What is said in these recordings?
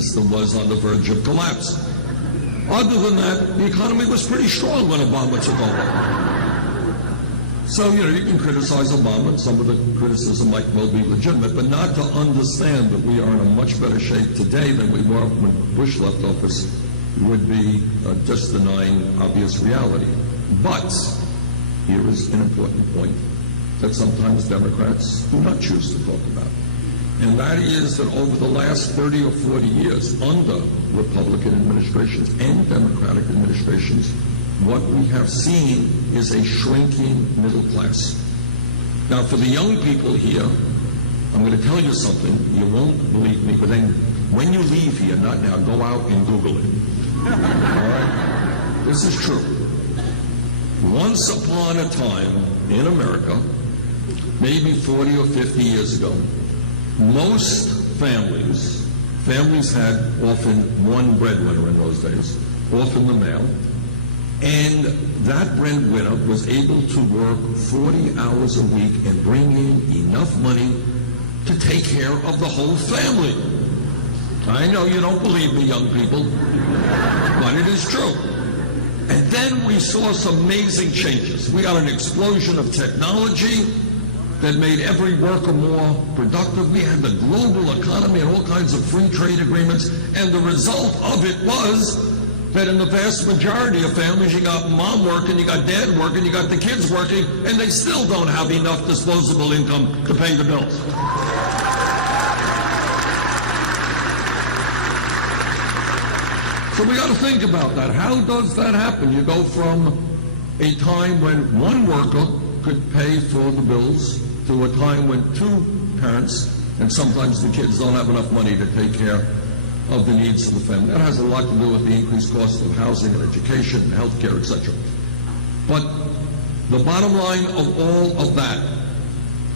system was on the verge of collapse. Other than that, the economy was pretty strong when Obama took over. So, you can criticize Obama, and some of the criticism might well be legitimate, but not to understand that we are in a much better shape today than we were when Bush left office would be just denying obvious reality. But here is an important point that sometimes Democrats do not choose to talk about. And that is that over the last 30 or 40 years, under Republican administrations and Democratic administrations, what we have seen is a shrinking middle class. Now, for the young people here, I'm going to tell you something. You won't believe me, but then when you leave here, not now, go out and Google it. All right? This is true. Once upon a time in America, maybe 40 or 50 years ago, most families had often one breadwinner in those days, often the male, and that breadwinner was able to work 40 hours a week and bring in enough money to take care of the whole family. I know you don't believe me, young people, but it is true. And then we saw some amazing changes. We got an explosion of technology that made every worker more productive. We had the global economy and all kinds of free trade agreements, and the result of it was that in the vast majority of families, you got mom working, you got dad working, you got the kids working, and they still don't have enough disposable income to pay the bills. So we got to think about that. How does that happen? You go from a time when one worker could pay for the bills to a time when two parents, and sometimes the kids don't have enough money to take care of the needs of the family. That has a lot to do with the increased cost of housing and education and health care, etc. But the bottom line of all of that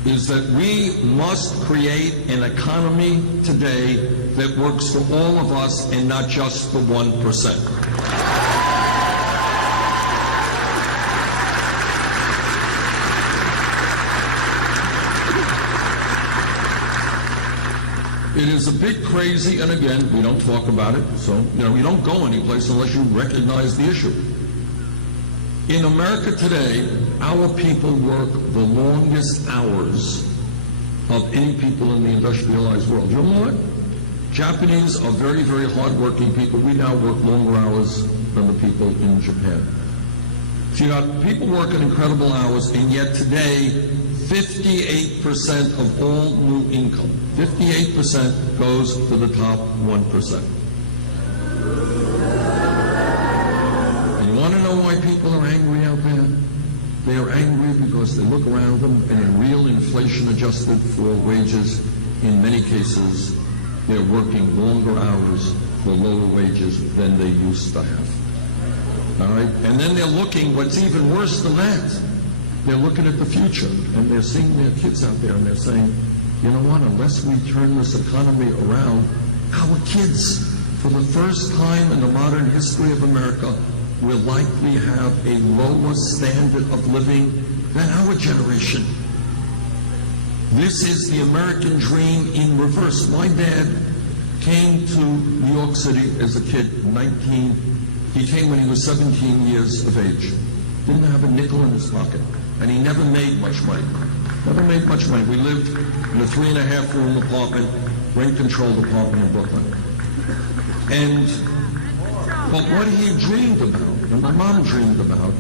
is that we must create an economy today that works for all of us and not just the 1%. It is a bit crazy, and again, we don't talk about it, so, you don't go anyplace unless you recognize the issue. In America today, our people work the longest hours of any people in the industrialized world. You know what? Japanese are very, very hardworking people. We now work longer hours than the people in Japan. So you got people working incredible hours, and yet today, 58% of all new income, 58% goes to the top 1%. And you want to know why people are angry out there? They are angry because they look around them, and in real inflation adjusted for wages, in many cases, they're working longer hours for lower wages than they used to have. All right? And then they're looking, what's even worse than that, they're looking at the future, and they're seeing their kids out there, and they're saying, you know what, unless we turn this economy around, our kids, for the first time in the modern history of America, will likely have a lower standard of living than our generation. This is the American dream in reverse. My dad came to New York City as a kid, he came when he was 17 years of age. Didn't have a nickel in his pocket, and he never made much money. Never made much money. We lived in a 3.5-room apartment, rent-controlled apartment in Brooklyn. But what he dreamed about, and my mom dreamed about,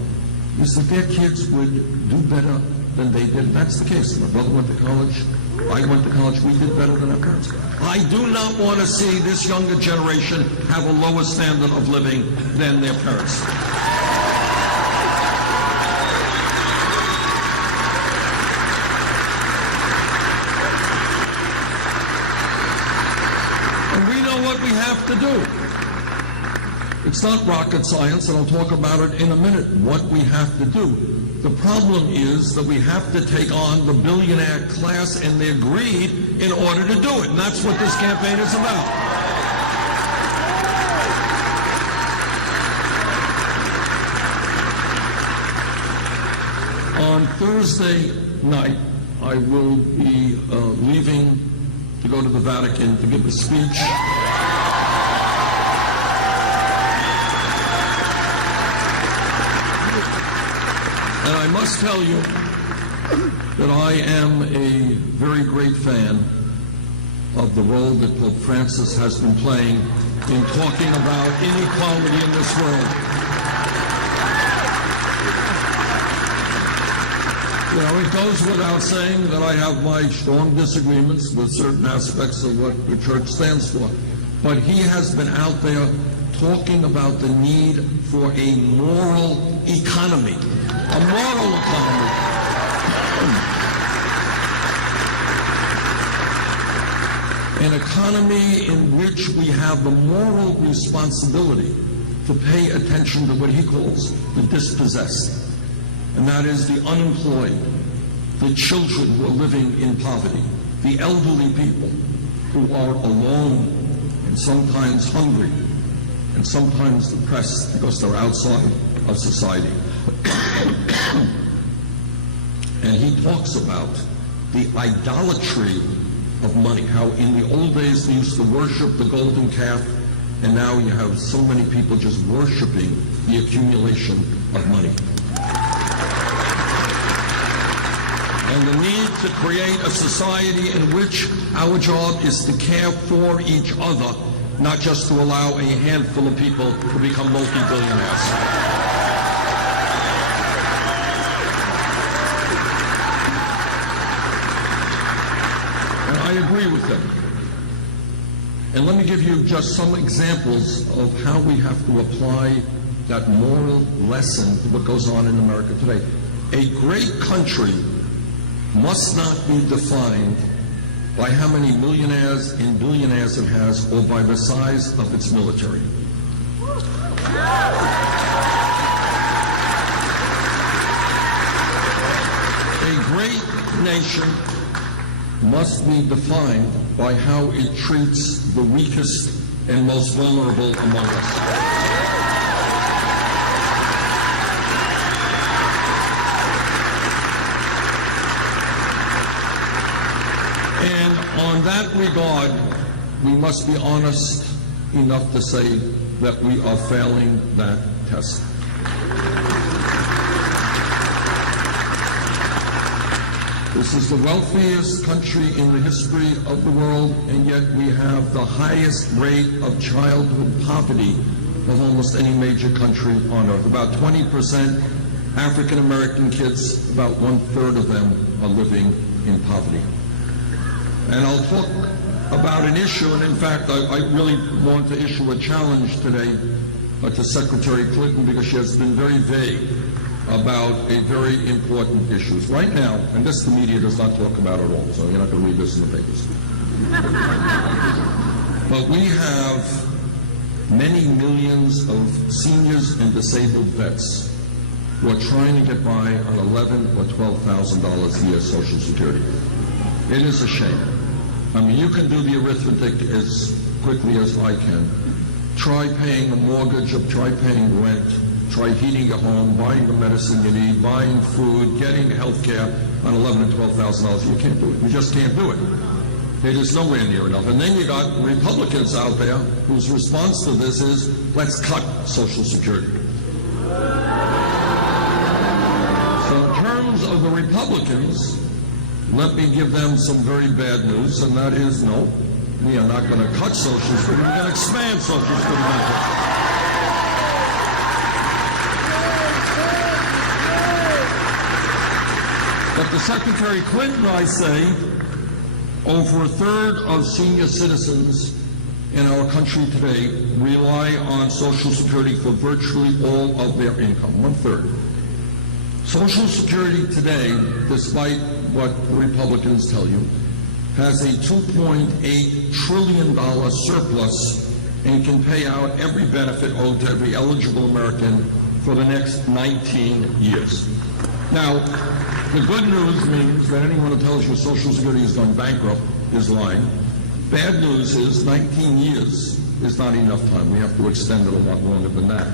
is that their kids would do better than they did. That's the case. My brother went to college. I went to college. We did better than our parents. I do not want to see this younger generation have a lower standard of living than their parents. And we know what we have to do. It's not rocket science, and I'll talk about it in a minute, what we have to do. The problem is that we have to take on the billionaire class and their greed in order to do it, and that's what this campaign is about. On Thursday night, I will be leaving to go to the Vatican to give a speech. must tell you that I am a very great fan of the role that Pope Francis has been playing in talking about inequality in this world. You know, it goes without saying that I have my strong disagreements with certain aspects of what the church stands for. But he has been out there talking about the need for a moral economy. A moral economy. An economy in which we have the moral responsibility to pay attention to what he calls the dispossessed. And that is the unemployed, the children who are living in poverty, the elderly people who are alone and sometimes hungry and sometimes depressed because they're outside of society. And he talks about the idolatry of money, how in the old days they used to worship the golden calf, and now you have so many people just worshiping the accumulation of money. And the need to create a society in which our job is to care for each other, not just to allow a handful of people to become multi-billionaires. And I agree with them. And let me give you just some examples of how we have to apply that moral lesson to what goes on in America today. A great country must not be defined by how many millionaires and billionaires it has or by the size of its military. A great nation must be defined by how it treats the weakest and most vulnerable among us. And on that regard, we must be honest enough to say that we are failing that test. This is the wealthiest country in the history of the world, and yet we have the highest rate of childhood poverty of almost any major country on earth. About 20% African American kids, about 1/3 of them are living in poverty. And I'll talk about an issue, and in fact, I really want to issue a challenge today to Secretary Clinton, because she has been very vague about a very important issue. Right now, and this the media does not talk about at all, so you're not going to read this in the papers. But we have many millions of seniors and disabled vets who are trying to get by on $11,000 or $12,000 a year Social Security. It is a shame. I mean, you can do the arithmetic as quickly as I can. Try paying a mortgage, or try paying rent, try heating your home, buying the medicine you need, buying food, getting health care on $11,000 and $12,000. You can't do it. You just can't do it. It is nowhere near enough. And then you got Republicans out there whose response to this is, let's cut Social Security. So in terms of the Republicans, let me give them some very bad news, and that is, no, we are not going to cut Social Security. We're going to expand Social Security benefits. But to Secretary Clinton, I say, over 1/3 of senior citizens in our country today rely on Social Security for virtually all of their income, 1/3. Social Security today, despite what the Republicans tell you, has a $2.8 trillion surplus and can pay out every benefit owed to every eligible American for the next 19 years. Now, the good news means that anyone who tells you Social Security is going bankrupt is lying. Bad news is 19 years is not enough time. We have to extend it a lot longer than that.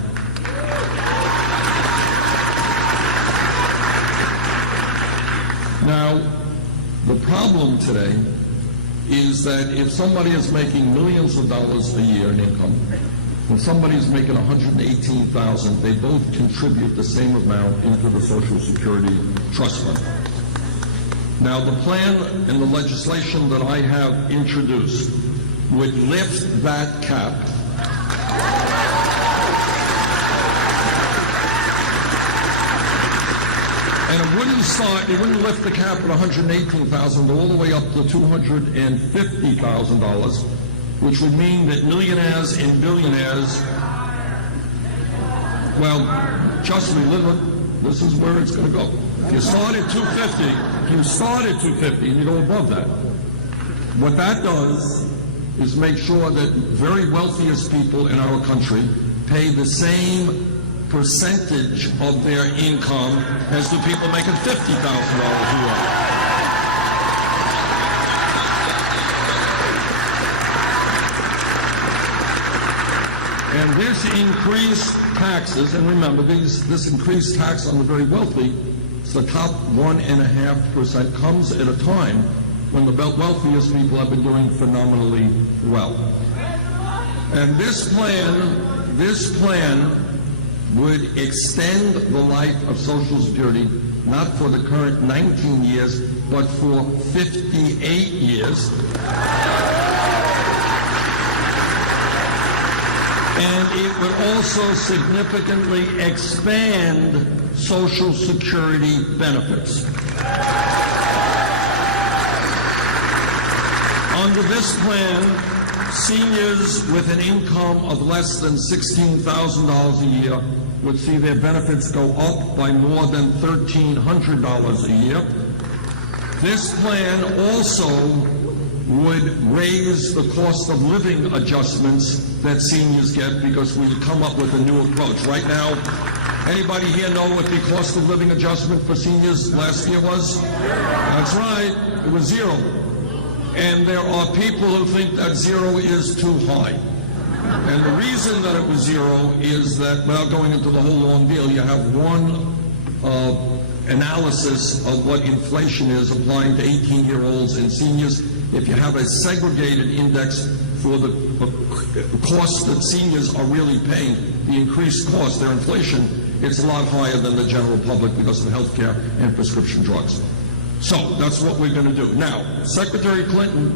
Now, the problem today is that if somebody is making millions of dollars a year in income, When somebody's making $118,000, they both contribute the same amount into the Social Security Trust Fund. Now, the plan and the legislation that I have introduced would lift that cap and it wouldn't lift the cap at $118,000 all the way up to $250,000, which would mean that millionaires and billionaires, well, trust me, this is where it's going to go. If you start at $250, and you go above that, what that does is make sure that very wealthiest people in our country pay the same percentage of their income as the people making $50,000 a year. And this increased taxes, and remember, this increased tax on the very wealthy, the top 1.5%, comes at a time when the wealthiest people have been doing phenomenally well. And this plan would extend the life of Social Security, not for the current 19 years, but for 58 years. And it would also significantly expand Social Security benefits. Under this plan, seniors with an income of less than $16,000 a year would see their benefits go up by more than $1,300 a year. This plan also would raise the cost of living adjustments that seniors get, because we've come up with a new approach. Right now, anybody here know what the cost of living adjustment for seniors last year was? That's right, it was zero. And there are people who think that zero is too high. And the reason that it was zero is that, without going into the whole long deal, you have one analysis of what inflation is applying to 18-year-olds and seniors. If you have a segregated index for the costs that seniors are really paying, the increased cost, their inflation, it's a lot higher than the general public because of health care and prescription drugs. So that's what we're going to do. Now, Secretary Clinton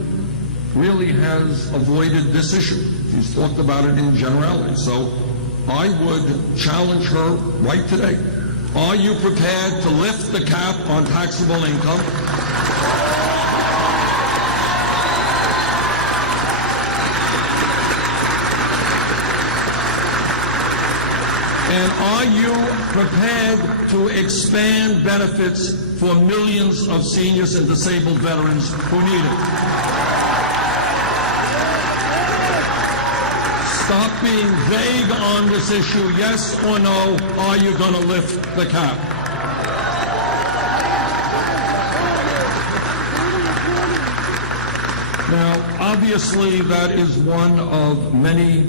really has avoided this issue. She's talked about it in generality. So I would challenge her right today. Are you prepared to lift the cap on taxable income? And are you prepared to expand benefits for millions of seniors and disabled veterans who need it? Stop being vague on this issue. Yes or no, are you going to lift the cap? Now, obviously, that is one of many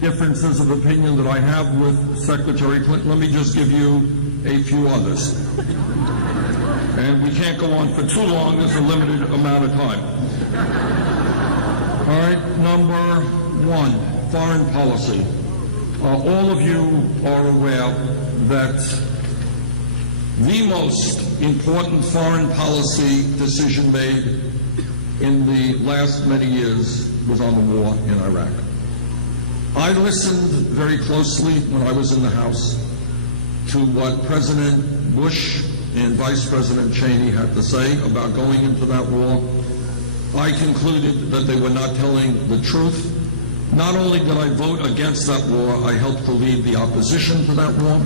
differences of opinion that I have with Secretary Clinton. Let me just give you a few others. And we can't go on for too long. There's a limited amount of time. All right, number one, foreign policy. All of you are aware that the most important foreign policy decision made in the last many years was on the war in Iraq. I listened very closely when I was in the House to what President Bush and Vice President Cheney had to say about going into that war. I concluded that they were not telling the truth. Not only did I vote against that war, I helped to lead the opposition to that war.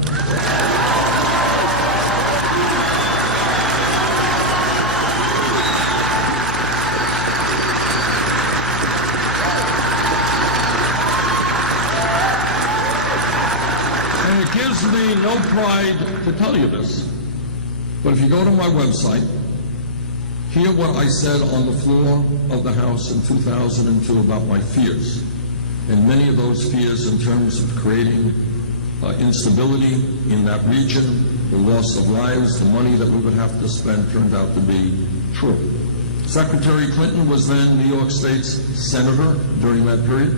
And it gives me no pride to tell you this, but if you go to my website, hear what I said on the floor of the House in 2002 about my fears. And many of those fears in terms of creating instability in that region, the loss of lives, the money that we would have to spend, turned out to be true. Secretary Clinton was then New York State's senator during that period.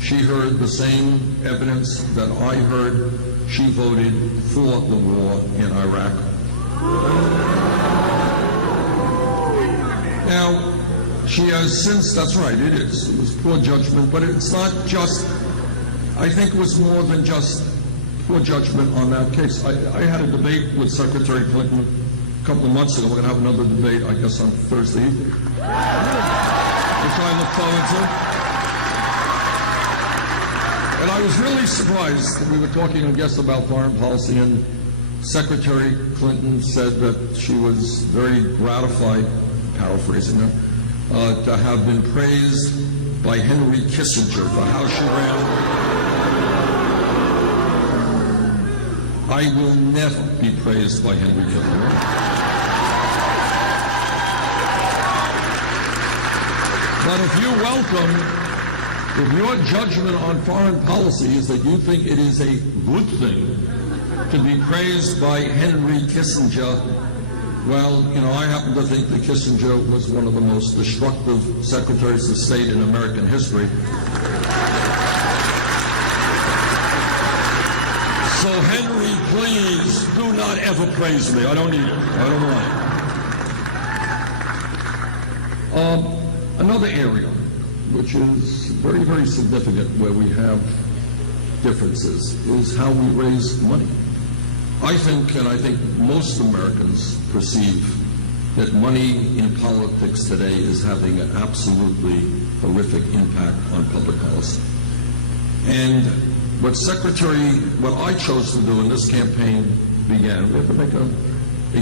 She heard the same evidence that I heard. She voted for the war in Iraq. Now, she has since, that's right, it is. It was poor judgment, but it's not just, I think it was more than just poor judgment on that case. I had a debate with Secretary Clinton a couple of months ago. We're going to have another debate, I guess, on Thursday evening, which I look forward to. And I was really surprised that we were talking, I guess, about foreign policy, and Secretary Clinton said that she was very gratified, paraphrasing her, to have been praised by Henry Kissinger for how she ran. I will never be praised by Henry Kissinger. But if your judgment on foreign policy is that you think it is a good thing to be praised by Henry Kissinger, well, you know, I happen to think that Kissinger was one of the most destructive secretaries of state in American history. So, Henry, please do not ever praise me. I don't need it. I don't want it. Another area which is very, very significant where we have differences is how we raise money. I think, and I think most Americans perceive, that money in politics today is having an absolutely horrific impact on public policy. And what I chose to do when this campaign began, we had to make a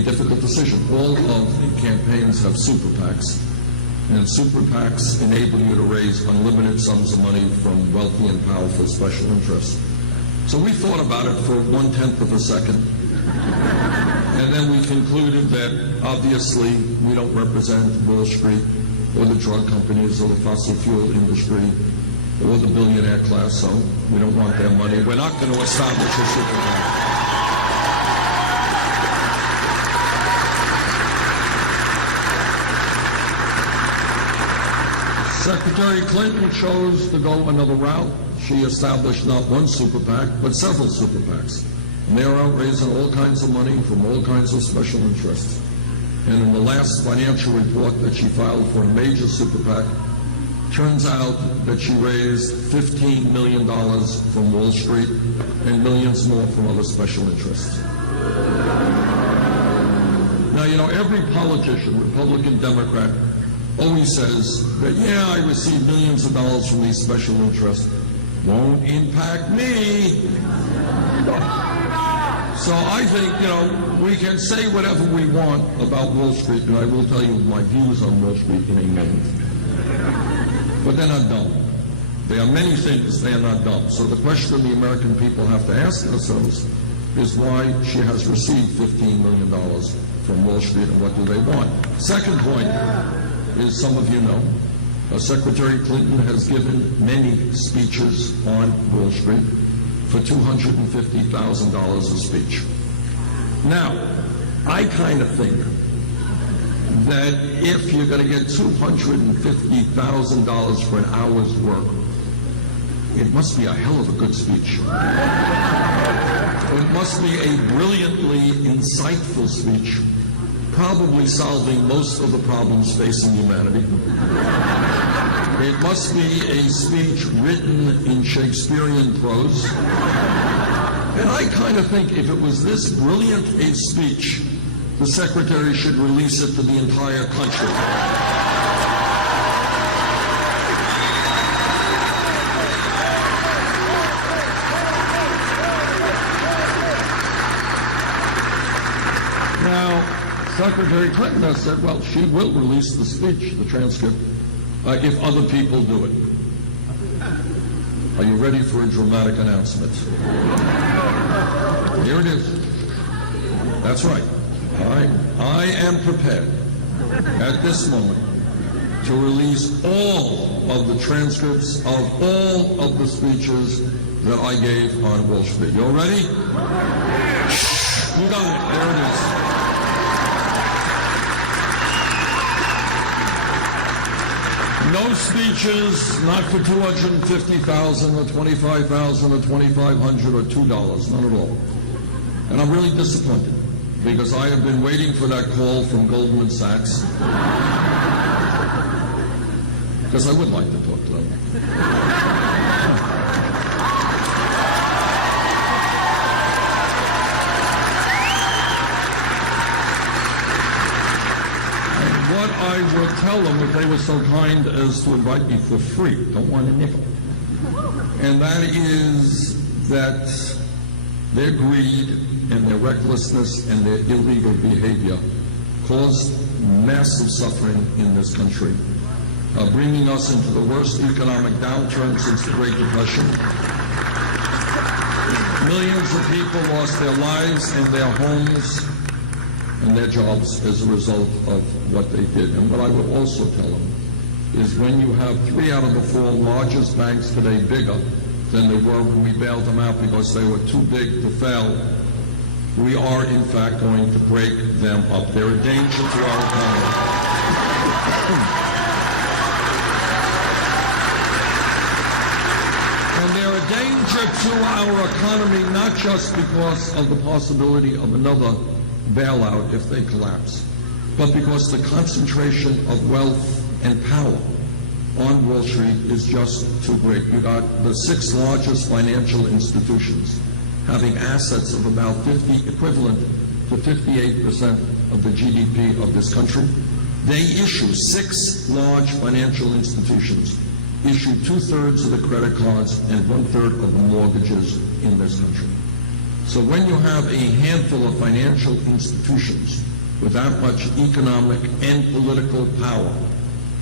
difficult decision. All of the campaigns have super PACs, and super PACs enable you to raise unlimited sums of money from wealthy and powerful special interests. So we thought about it for 1/10 of a second, and then we concluded that obviously we don't represent Wall Street or the drug companies or the fossil fuel industry or the billionaire class, so we don't want their money. We're not going to establish a super PAC. Secretary Clinton chose to go another route. She established not one super PAC, but several super PACs. And they are out raising all kinds of money from all kinds of special interests. And in the last financial report that she filed for a major super PAC, turns out that she raised $15 million from Wall Street and millions more from other special interests. Now, you know, every politician, Republican, Democrat, always says that, yeah, I receive millions of dollars from these special interests. Won't impact me. So I think, you know, we can say whatever we want about Wall Street, and I will tell you my views on Wall Street in a minute. But they're not dumb. There are many things they are not dumb. So the question the American people have to ask themselves is why she has received $15 million from Wall Street and what do they want. Second point is, some of you know, Secretary Clinton has given many speeches on Wall Street for $250,000 a speech. Now, I kind of think that if you're going to get $250,000 for an hour's work, it must be a hell of a good speech. It must be a brilliantly insightful speech, probably solving most of the problems facing humanity. It must be a speech written in Shakespearean prose. And I kind of think if it was this brilliant a speech, the Secretary should release it to the entire country. Now, Secretary Clinton has said, well, she will release the speech, the transcript, if other people do it. Are you ready for a dramatic announcement? Here it is. That's right. I am prepared at this moment to release all of the transcripts of all of the speeches that I gave on Wall Street. You all ready? You got it. There it is. No speeches, not for 250,000 or 25,000 or 2,500 or $2, none at all. And I'm really disappointed because I have been waiting for that call from Goldman Sachs because I would like to talk to them. What I would tell them if they were so kind as to invite me for free, don't want a nickel, and that is that their greed and their recklessness and their illegal behavior caused massive suffering in this country, bringing us into the worst economic downturn since the Great Depression. Millions of people lost their lives and their homes and their jobs as a result of what they did. And what I would also tell them is when you have 3 out of the 4 largest banks today bigger than they were when we bailed them out because they were too big to fail, we are in fact going to break them up. They're a danger to our economy. And they're a danger to our economy not just because of the possibility of another bailout if they collapse, but because the concentration of wealth and power on Wall Street is just too great. You got the 6 largest financial institutions having assets of about equivalent to 58% of the GDP of this country. They issue 6 large financial institutions issue 2/3 of the credit cards and 1/3 of the mortgages in this country. So when you have a handful of financial institutions with that much economic and political power,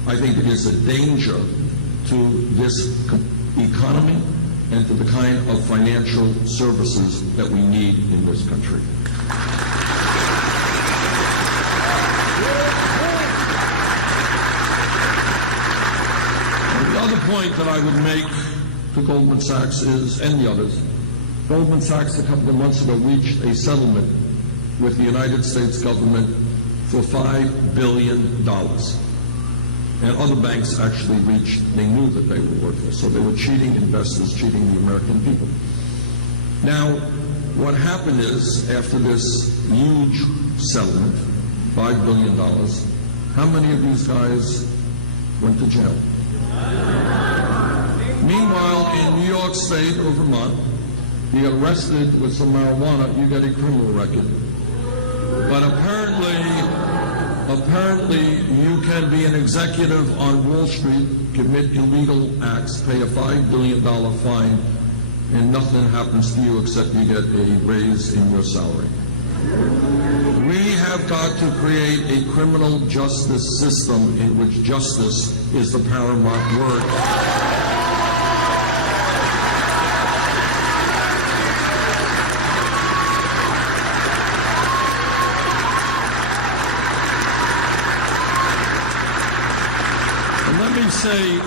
I think it is a danger to this economy and to the kind of financial services that we need in this country. And the other point that I would make to Goldman Sachs is, and the others, Goldman Sachs a couple of months ago reached a settlement with the United States government for $5 billion. And other banks actually they knew that they were worthless, so they were cheating investors, cheating the American people. Now, what happened is, after this huge settlement, $5 billion, how many of these guys went to jail? Meanwhile, in New York State or Vermont, you get arrested with some marijuana, you get a criminal record. But apparently you can be an executive on Wall Street, commit illegal acts, pay a $5 billion fine, and nothing happens to you except you get a raise in your salary. We have got to create a criminal justice system in which justice is the paramount word. Say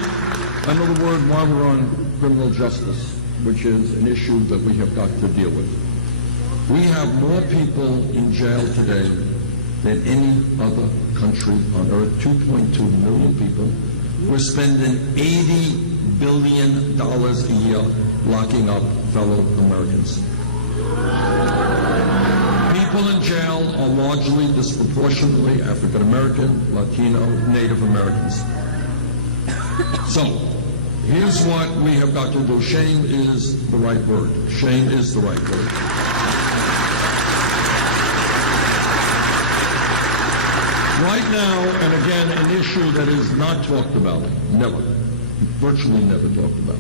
another word while we're on criminal justice, which is an issue that we have got to deal with. We have more people in jail today than any other country on earth, 2.2 million people. We're spending $80 billion a year locking up fellow Americans. People in jail are largely disproportionately African American, Latino, Native Americans. So, here's what we have got to do. Shame is the right word. Shame is the right word. Right now, and again, an issue that is not talked about, virtually never talked about,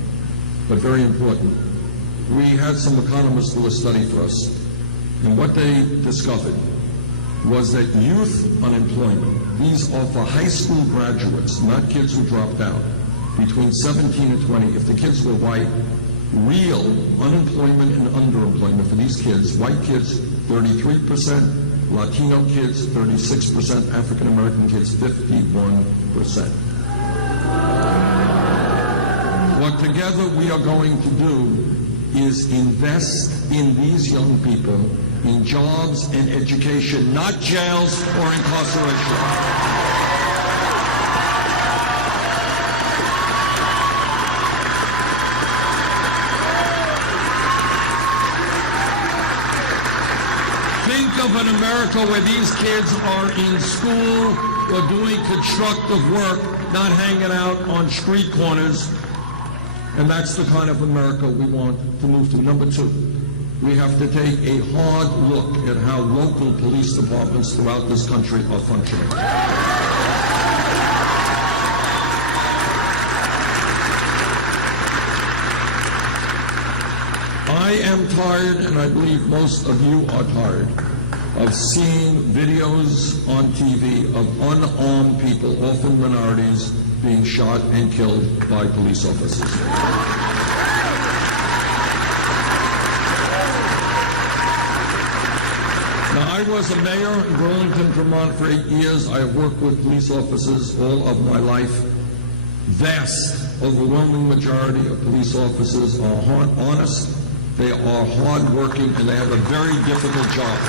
but very important. We had some economists do a study for us, and what they discovered was that youth unemployment, these are for high school graduates, not kids who dropped out, between 17 and 20, if the kids were white, real unemployment and underemployment for these kids, white kids 33%, Latino kids 36%, African American kids 51%. What together we are going to do is invest in these young people in jobs and education, not jails or incarceration. of an America where these kids are in school or doing constructive work, not hanging out on street corners. And that's the kind of America we want to move to. Number two, we have to take a hard look at how local police departments throughout this country are functioning. I am tired, and I believe most of you are tired, of seeing videos on TV of unarmed people, often minorities, being shot and killed by police officers. Now, I was a mayor in Burlington, Vermont for 8 years. I have worked with police officers all of my life. Vast, overwhelming majority of police officers are honest, they are hardworking, and they have a very difficult job.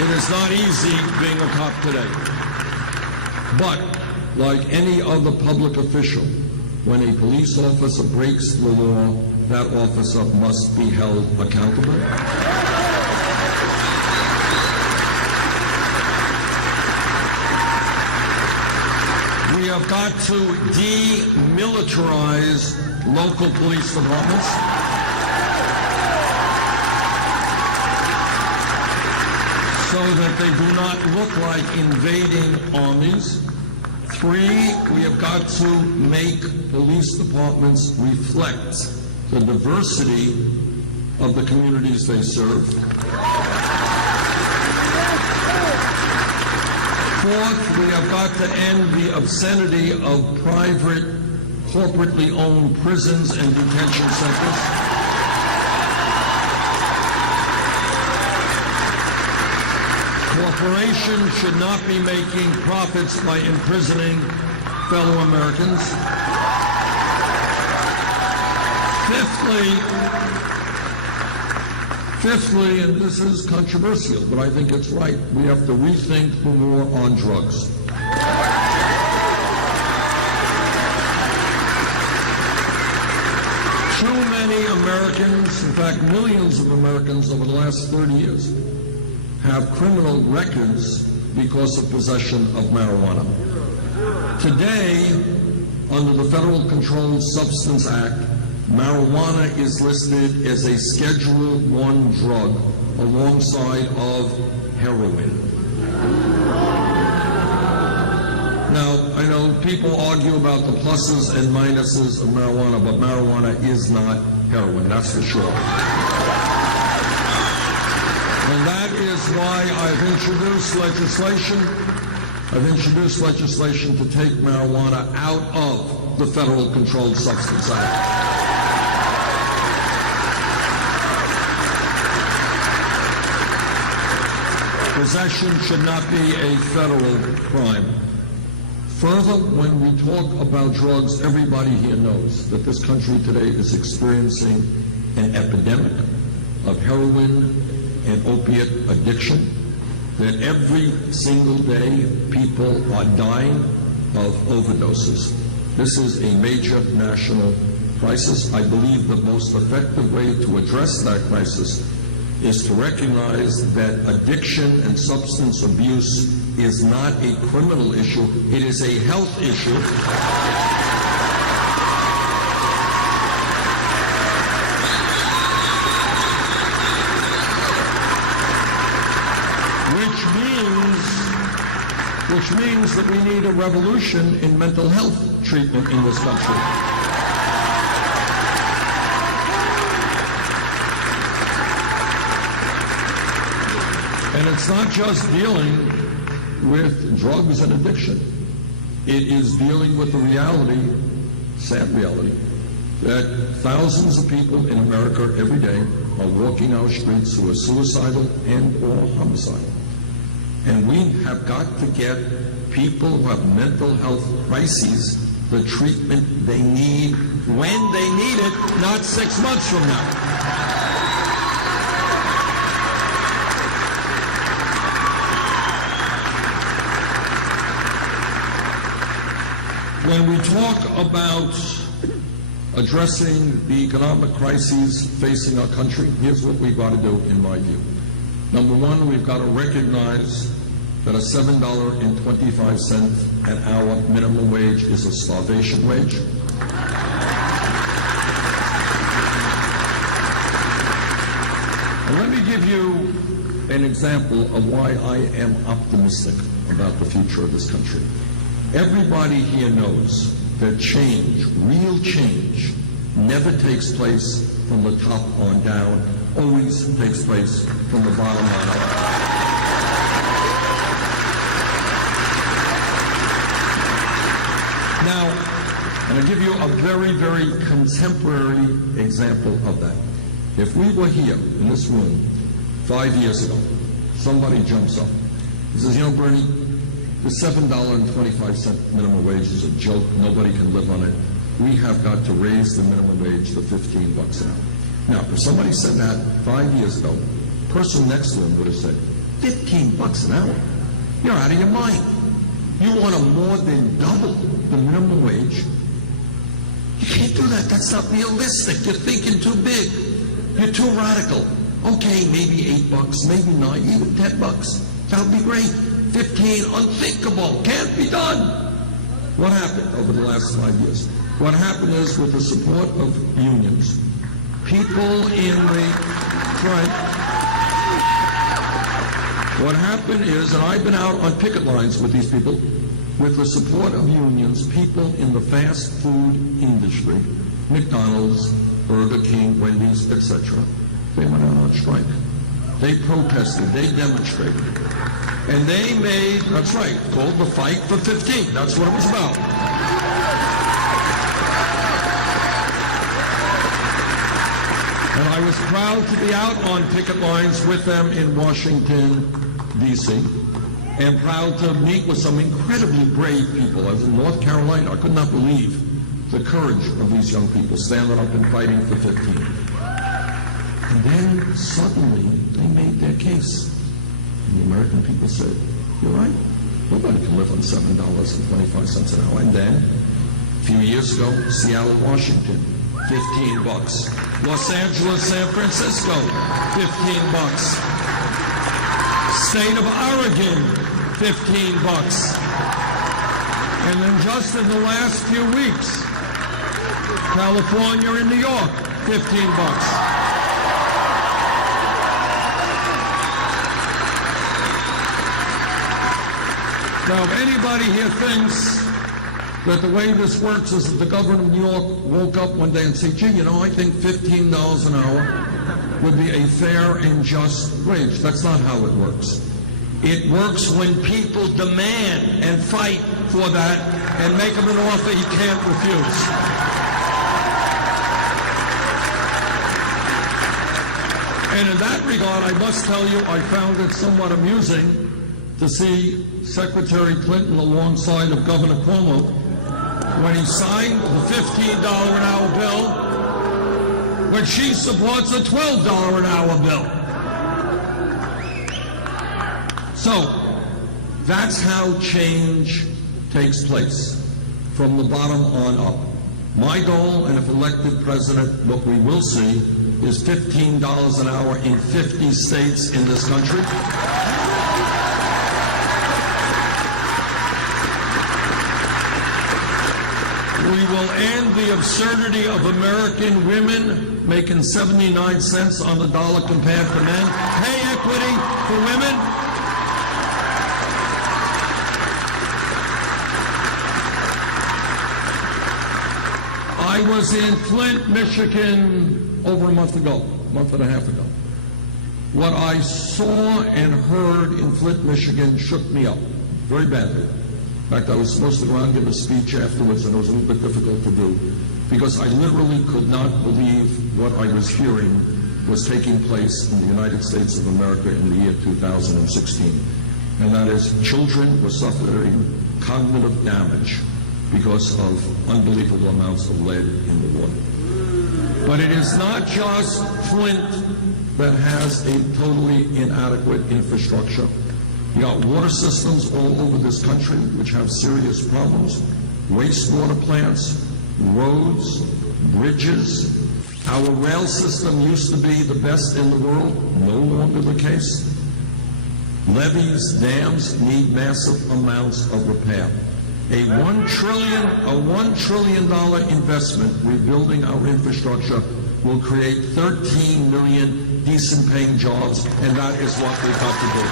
It is not easy being a cop today. But, like any other public official, when a police officer breaks the law, that officer must be held accountable. We have got to demilitarize local police departments. So that they do not look like invading armies. 3, we have got to make police departments reflect the diversity of the communities they serve. 4th, we have got to end the obscenity of private, corporately owned prisons and detention centers. Corporations should not be making profits by imprisoning fellow Americans. Fifthly, and this is controversial, but I think it's right, we have to rethink the war on drugs. Too many Americans, in fact millions of Americans over the last 30 years, have criminal records because of possession of marijuana. Today, under the Federal Controlled Substance Act, marijuana is listed as a Schedule I drug alongside of heroin. Now, I know people argue about the pluses and minuses of marijuana, but marijuana is not heroin, that's for sure. And that is why I've introduced legislation to take marijuana out of the Federal Controlled Substance Act. Possession should not be a federal crime. Further, when we talk about drugs, everybody here knows that this country today is experiencing an epidemic of heroin and opiate addiction, that every single day people are dying of overdoses. This is a major national crisis. I believe the most effective way to address that crisis is to recognize that addiction and substance abuse is not a criminal issue, it is a health issue. Which means that we need a revolution in mental health treatment in this country. And it's not just dealing with drugs and addiction. It is dealing with the reality, sad reality, that thousands of people in America every day are walking our streets who are suicidal and or homicidal. And we have got to get people who have mental health crises the treatment they need when they need it, not 6 months from now. When we talk about addressing the economic crises facing our country, here's what we've got to do, in my view. Number one, we've got to recognize that a $7.25 an hour minimum wage is a starvation wage. And let me give you an example of why I am optimistic about the future of this country. Everybody here knows that change, real change, never takes place from the top on down, always takes place from the bottom on up. Now, I'm going to give you a very, very contemporary example of that. If we were here in this room 5 years ago, somebody jumps up. He says, you know, Bernie, the $7.25 minimum wage is a joke. Nobody can live on it. We have got to raise the minimum wage to $15 an hour. Now, if somebody said that 5 years ago, the person next to him would have said, $15 an hour? You're out of your mind. You want to more than double the minimum wage? You can't do that. That's not realistic. You're thinking too big. You're too radical. Okay, maybe $8, maybe $9, even $10. That would be great. 15, unthinkable. Can't be done. What happened over the last 5 years? What happened is, with the support of unions, people in the front, what happened is, and I've been out on picket lines with these people, with the support of unions, people in the fast food industry, McDonald's, Burger King, Wendy's, etc., they went out on strike. They protested, they demonstrated. And they made, that's right, called the Fight for 15. That's what it was about. And I was proud to be out on picket lines with them in Washington, D.C., and proud to meet with some incredibly brave people. I was in North Carolina. I could not believe the courage of these young people standing up and fighting for 15. And then suddenly they made their case. And the American people said, you're right. Nobody can live on $7.25 an hour. And then, a few years ago, Seattle, Washington, $15. Los Angeles, San Francisco, $15. State of Oregon, $15. And then just in the last few weeks, California and New York, $15. Now, if anybody here thinks that the way this works is that the governor of New York woke up one day and said, gee, you know, I think $15 an hour would be a fair and just wage. That's not how it works. It works when people demand and fight for that and make him an offer he can't refuse. And in that regard, I must tell you, I found it somewhat amusing to see Secretary Clinton alongside of Governor Cuomo when he signed the $15 an hour bill, when she supports a $12 an hour bill. So that's how change takes place, from the bottom on up. My goal, and if elected president, what we will see is $15 an hour in 50 states in this country. We will end the absurdity of American women making 79 cents on the dollar compared to men. Pay equity for women. I was in Flint, Michigan over a month and a half ago. What I saw and heard in Flint, Michigan shook me up very badly. In fact, I was supposed to go out and give a speech afterwards, and it was a little bit difficult to do, because I literally could not believe what I was hearing was taking place in the United States of America in the year 2016. And that is, children were suffering cognitive damage because of unbelievable amounts of lead in the water. But it is not just Flint that has a totally inadequate infrastructure. You got water systems all over this country which have serious problems, wastewater plants, roads, bridges. Our rail system used to be the best in the world, no longer the case. Levees, dams need massive amounts of repair. A $1 trillion investment rebuilding our infrastructure will create 13 million decent-paying jobs, and that is what we've got to do.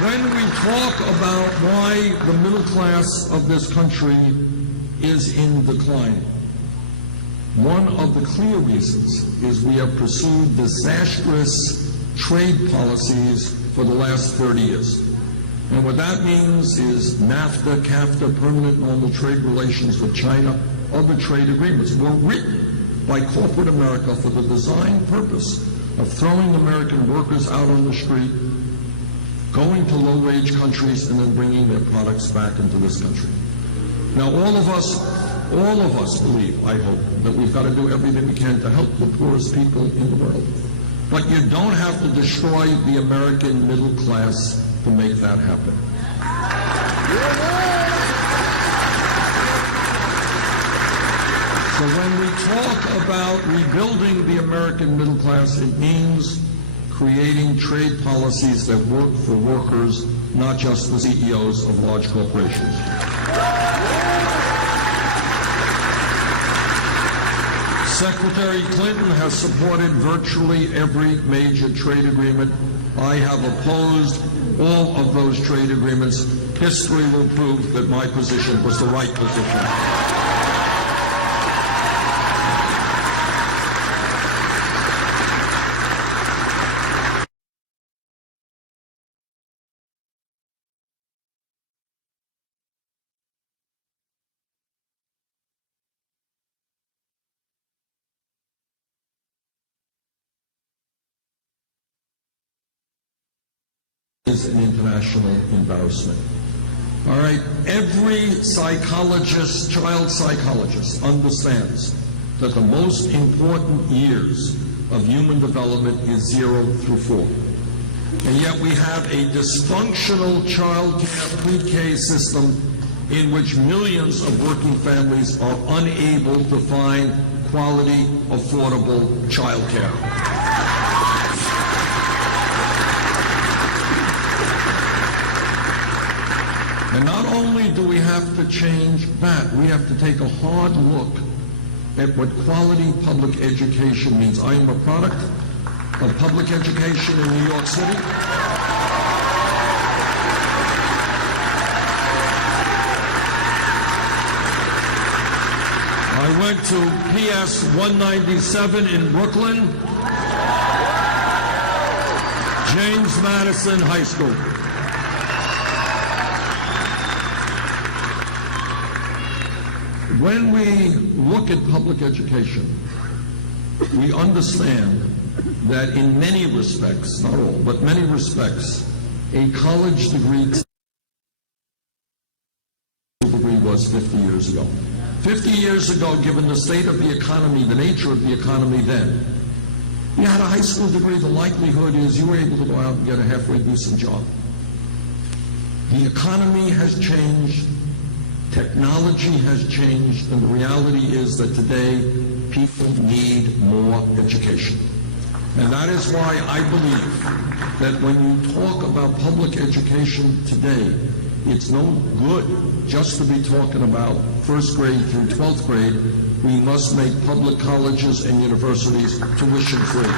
When we talk about why the middle class of this country is in decline, one of the clear reasons is we have pursued disastrous trade policies for the last 30 years. And what that means is NAFTA, CAFTA, permanent normal trade relations with China, other trade agreements were written by corporate America for the design purpose of throwing American workers out on the street, going to low-wage countries, and then bringing their products back into this country. Now, all of us believe, I hope, that we've got to do everything we can to help the poorest people in the world. But you don't have to destroy the American middle class to make that happen. So when we talk about rebuilding the American middle class, it means creating trade policies that work for workers, not just the CEOs of large corporations. Secretary Clinton has supported virtually every major trade agreement. I have opposed all of those trade agreements. History will prove that my position was the right position. Is an international embarrassment. All right, every psychologist, child psychologist, understands that the most important years of human development is 0 through 4. And yet we have a dysfunctional child care pre-K system in which millions of working families are unable to find quality, affordable child care. And not only do we have to change that, we have to take a hard look at what quality public education means. I am a product of public education in New York City. I went to PS 197 in Brooklyn, James Madison High School. When we look at public education, we understand that in many respects, not all, but many respects, a college degree was 50 years ago. 50 years ago, given the state of the economy, the nature of the economy then, you had a high school degree, the likelihood is you were able to go out and get a halfway decent job. The economy has changed. Technology has changed, and the reality is that today people need more education. And that is why I believe that when you talk about public education today, it's no good just to be talking about first grade through 12th grade. We must make public colleges and universities tuition free.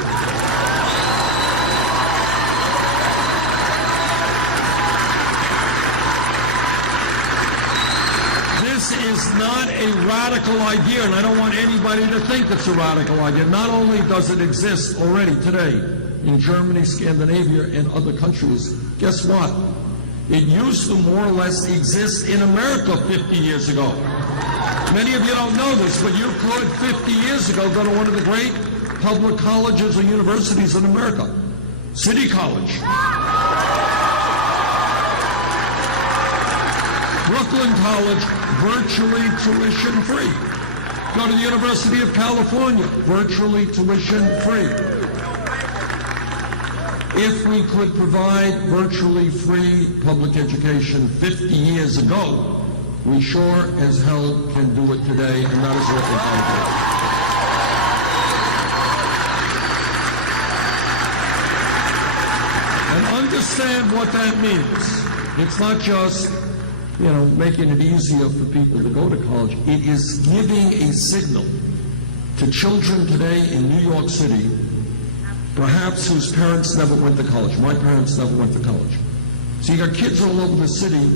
This is not a radical idea, and I don't want anybody to think it's a radical idea. Not only does it exist already today in Germany, Scandinavia, and other countries, guess what? It used to more or less exist in America 50 years ago. Many of you don't know this, but you could 50 years ago go to one of the great public colleges or universities in America, City College, Brooklyn College, virtually tuition free. Go to the University of California, virtually tuition free. If we could provide virtually free public education 50 years ago, we sure as hell can do it today, and that is what we're going to do. And understand what that means. It's not just, making it easier for people to go to college. It is giving a signal to children today in New York City, perhaps whose parents never went to college. My parents never went to college. So you got kids all over the city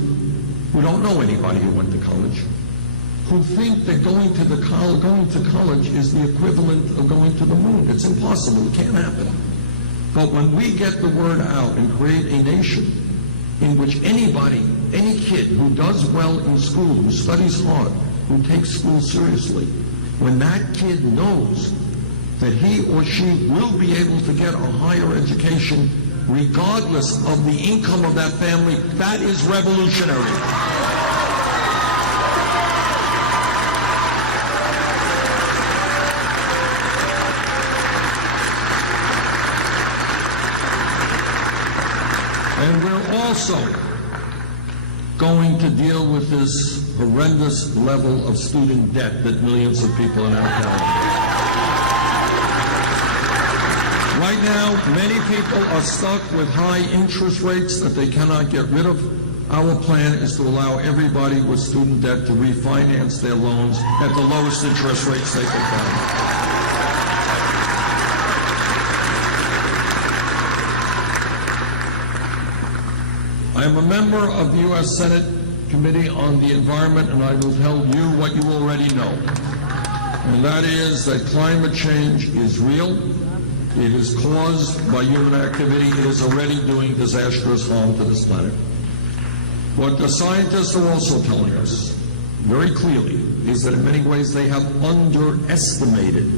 who don't know anybody who went to college, who think that going to college is the equivalent of going to the moon. It's impossible. It can't happen. But when we get the word out and create a nation in which anybody, any kid who does well in school, who studies hard, who takes school seriously, when that kid knows that he or she will be able to get a higher education regardless of the income of that family, that is revolutionary. And we're also going to deal with this horrendous level of student debt that millions of people in our country. Right now, many people are stuck with high interest rates that they cannot get rid of. Our plan is to allow everybody with student debt to refinance their loans at the lowest interest rates they can find. I am a member of the U.S. Senate Committee on the Environment, and I will tell you what you already know. And that is that climate change is real. It is caused by human activity. It is already doing disastrous harm to this planet. What the scientists are also telling us very clearly is that in many ways they have underestimated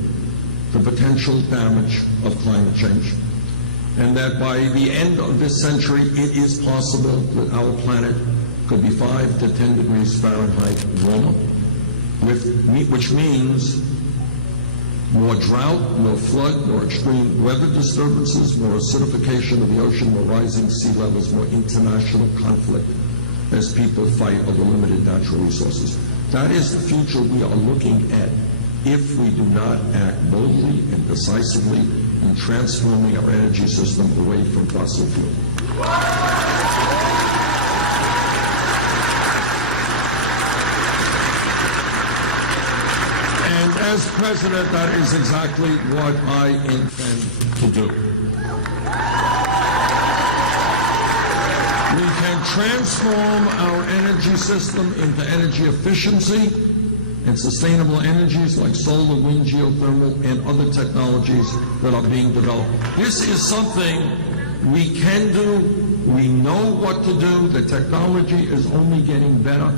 the potential damage of climate change, and that by the end of this century it is possible that our planet could be 5 to 10 degrees Fahrenheit warmer, which means more drought, more flood, more extreme weather disturbances, more acidification of the ocean, more rising sea levels, more international conflict as people fight over limited natural resources. That is the future we are looking at if we do not act boldly and decisively in transforming our energy system away from fossil fuel. As president, that is exactly what I intend to do. We can transform our energy system into energy efficiency and sustainable energies like solar, wind, geothermal, and other technologies that are being developed. This is something we can do. We know what to do. The technology is only getting better.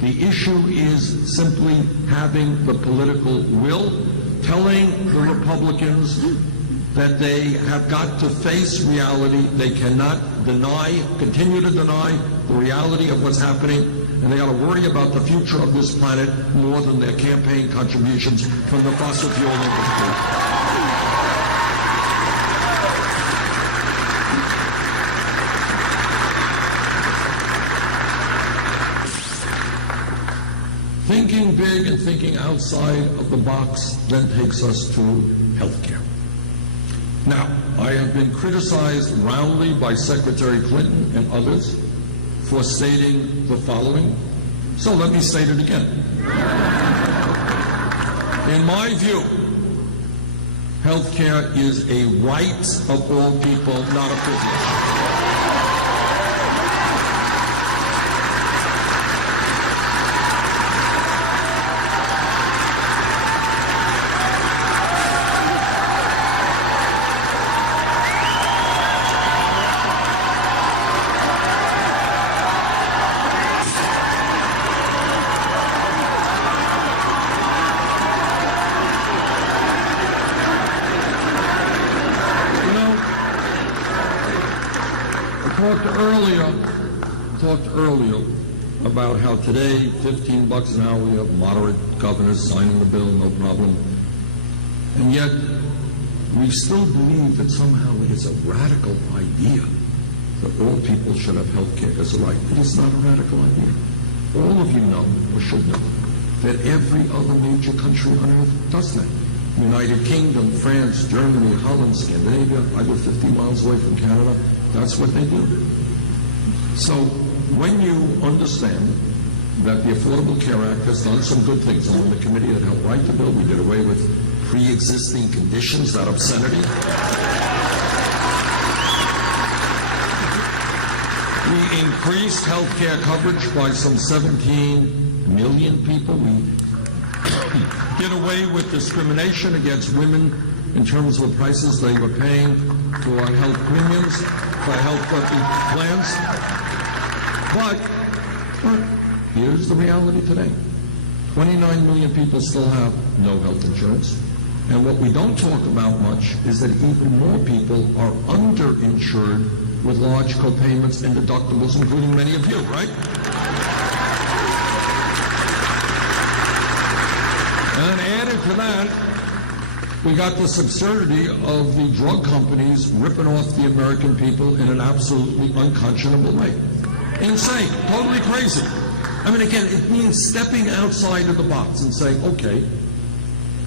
The issue is simply having the political will, telling the Republicans that they have got to face reality. They cannot continue to deny the reality of what's happening, and they got to worry about the future of this planet more than their campaign contributions from the fossil fuel industry. Thinking big and thinking outside of the box then takes us to healthcare. Now, I have been criticized roundly by Secretary Clinton and others for stating the following, so let me state it again. In my view, healthcare is a right of all people, not a privilege. Talked earlier about how today, $15 an hour, we have moderate governors signing the bill, no problem. And yet, we still believe that somehow it is a radical idea that all people should have health care as a right. It is not a radical idea. All of you know, or should know, that every other major country on earth does that. United Kingdom, France, Germany, Holland, Scandinavia. I live 50 miles away from Canada. That's what they do. So when you understand that the Affordable Care Act has done some good things, I'm on the committee that helped write the bill. We did away with pre-existing conditions, that obscenity. We increased health care coverage by some 17 million people. We did away with discrimination against women in terms of the prices they were paying for health premiums, for health plans. But here's the reality today. 29 million people still have no health insurance. And what we don't talk about much is that even more people are underinsured with large co-payments and deductibles, including many of you, right? And added to that, we got this absurdity of the drug companies ripping off the American people in an absolutely unconscionable way. Insane, totally crazy. I mean, again, it means stepping outside of the box and saying, okay,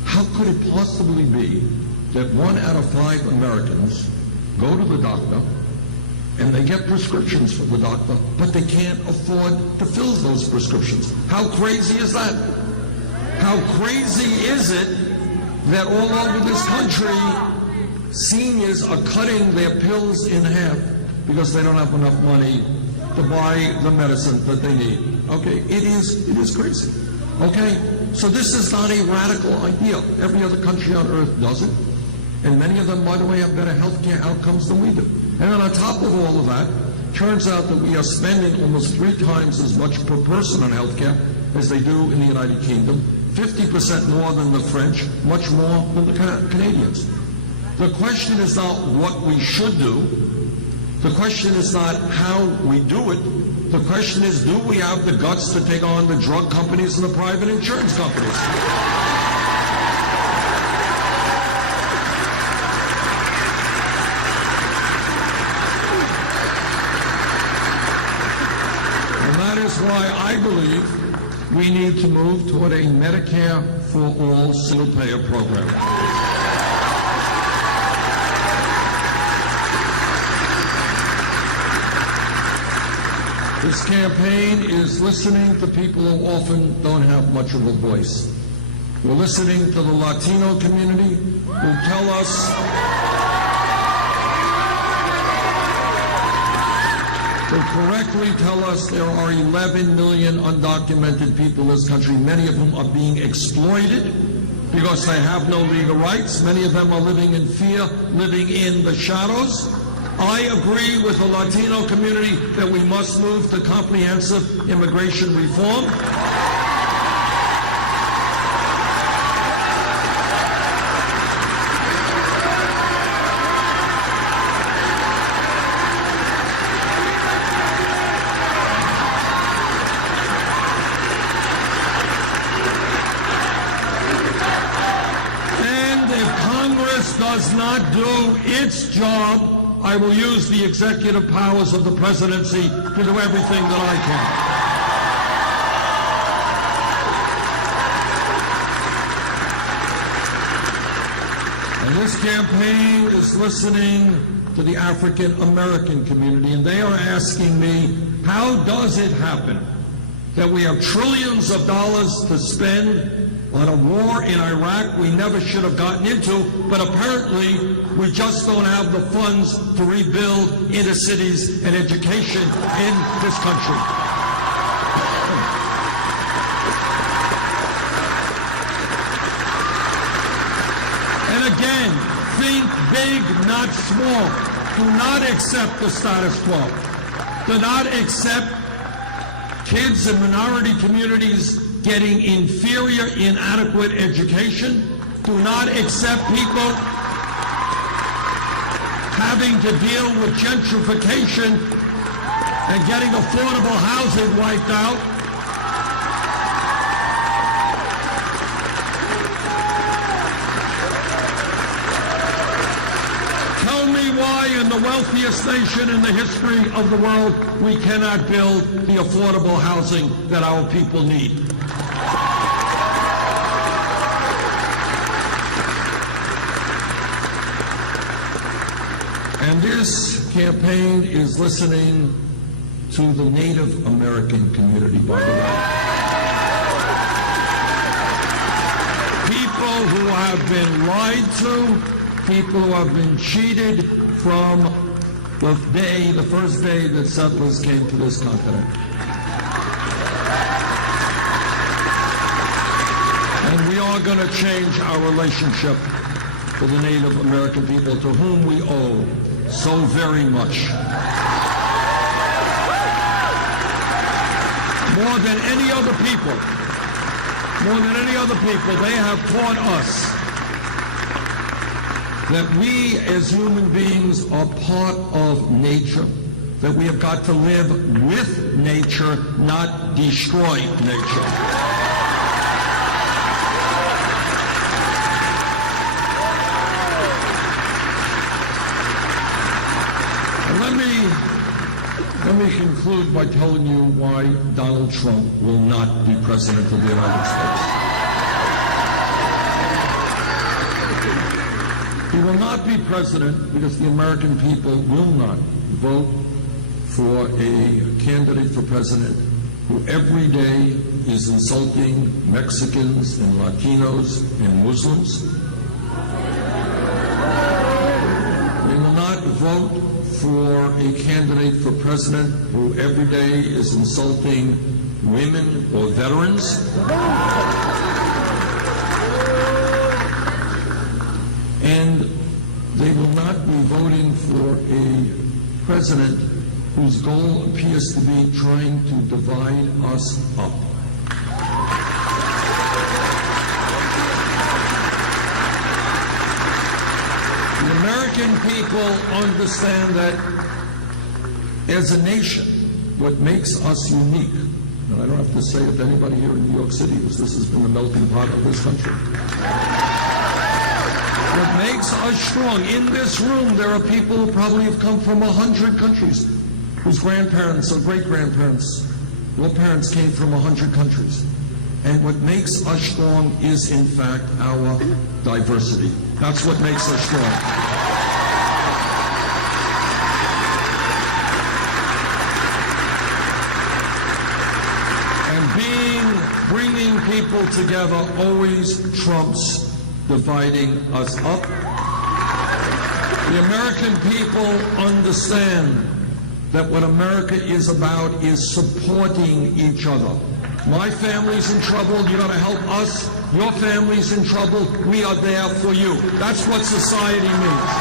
how could it possibly be that 1 out of 5 Americans go to the doctor and they get prescriptions from the doctor, but they can't afford to fill those prescriptions? How crazy is that? How crazy is it that all over this country, seniors are cutting their pills in half because they don't have enough money to buy the medicine that they need? Okay, it is crazy. Okay, so this is not a radical idea. Every other country on earth does it, and many of them, by the way, have better health care outcomes than we do. And then on top of all of that, turns out that we are spending almost 3 times as much per person on health care as they do in the United Kingdom, 50% more than the French, much more than the Canadians. The question is not what we should do. The question is not how we do it. The question is, do we have the guts to take on the drug companies and the private insurance companies? And that is why I believe we need to move toward a Medicare for all single-payer program. This campaign is listening to people who often don't have much of a voice. We're listening to the Latino community who tell us correctly tell us there are 11 million undocumented people in this country. Many of them are being exploited because they have no legal rights. Many of them are living in fear, living in the shadows. I agree with the Latino community that we must move to comprehensive immigration reform. And if Congress does not do its job, I will use the executive powers of the presidency to do everything that I can. And this campaign is listening to the African American community, and they are asking me, how does it happen that we have trillions of dollars to spend on a war in Iraq we never should have gotten into, but apparently we just don't have the funds to rebuild inner cities and education in this country. And again, think big, not small. Do not accept the status quo. Do not accept kids in minority communities getting inferior, inadequate education. Do not accept people having to deal with gentrification and getting affordable housing wiped out. why in the wealthiest nation in the history of the world, we cannot build the affordable housing that our people need. And this campaign is listening to the Native American community, by the way. People who have been lied to, people who have been cheated from the first day that settlers came to this continent. And we are going to change our relationship with the Native American people, to whom we owe so very much. More than any other people, they have taught us that we as human beings are part of nature, that we have got to live with nature, not destroy nature. Let me conclude by telling you why Donald Trump will not be president of the United States. He will not be president because the American people will not vote for a candidate for president who every day is insulting Mexicans and Latinos and Muslims. They will not vote for a candidate for president who every day is insulting women or veterans. And they will not be voting for a president whose goal appears to be trying to divide us up. The American people understand that as a nation, what makes us unique, and I don't have to say it to anybody here in New York City, because this has been the melting pot of this country. What makes us strong, in this room there are people who probably have come from 100 countries, whose grandparents or great-grandparents, your parents came from 100 countries. And what makes us strong is, in fact, our diversity. That's what makes us strong. Bringing people together always trumps dividing us up. The American people understand that what America is about is supporting each other. My family's in trouble, you gotta help us. Your family's in trouble, we are there for you. That's what society means.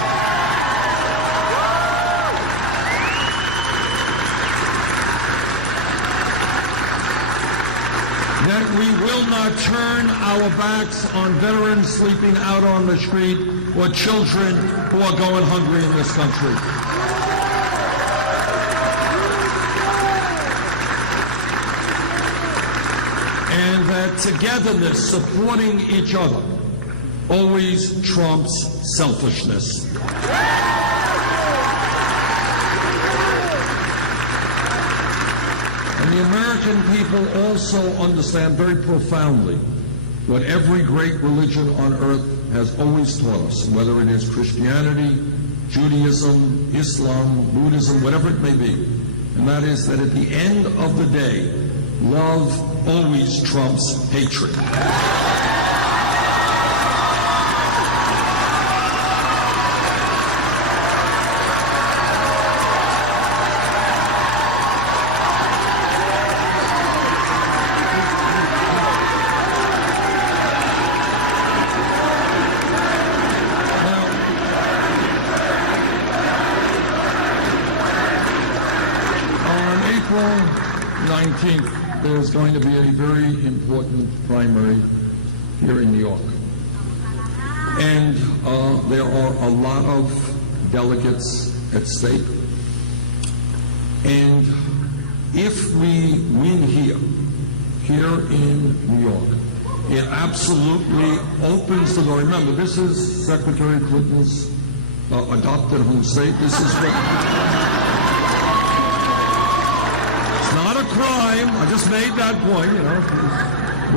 That we will not turn our backs on veterans sleeping out on the street or children who are going hungry in this country. And that togetherness, supporting each other, always trumps selfishness. The American people also understand very profoundly what every great religion on earth has always taught us, whether it is Christianity, Judaism, Islam, Buddhism, whatever it may be, and that is that at the end of the day, love always trumps hatred. There's going to be a very important primary here in New York. And there are a lot of delegates at stake. And if we win here in New York, it absolutely opens the door. Remember, this is Secretary Clinton's adopted home state. This is what... It's not a crime. I just made that point, you know.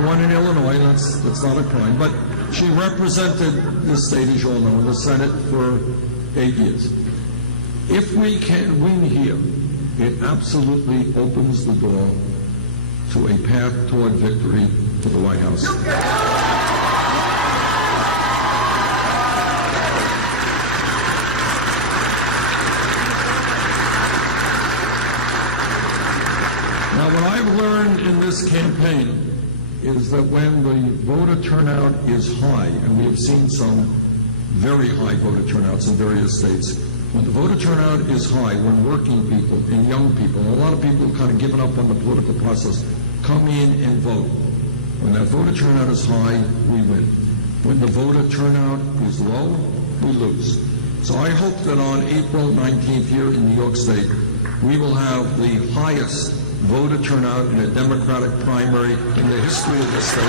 Born in Illinois, that's not a crime. But she represented the state, as you all know, in the Senate for 8 years. If we can win here, it absolutely opens the door to a path toward victory for the White House. Now, what I've learned in this campaign is that when the voter turnout is high, and we have seen some very high voter turnouts in various states, when the voter turnout is high, when working people and young people, and a lot of people who kind of given up on the political process, come in and vote. When that voter turnout is high, we win. When the voter turnout is low, we lose. So I hope that on April 19th here in New York State, we will have the highest voter turnout in a Democratic primary in the history of the state.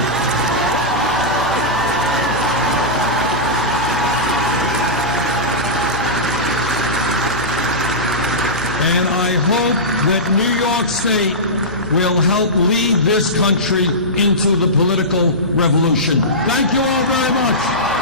And I hope that New York State will help lead this country into the political revolution. Thank you all very much.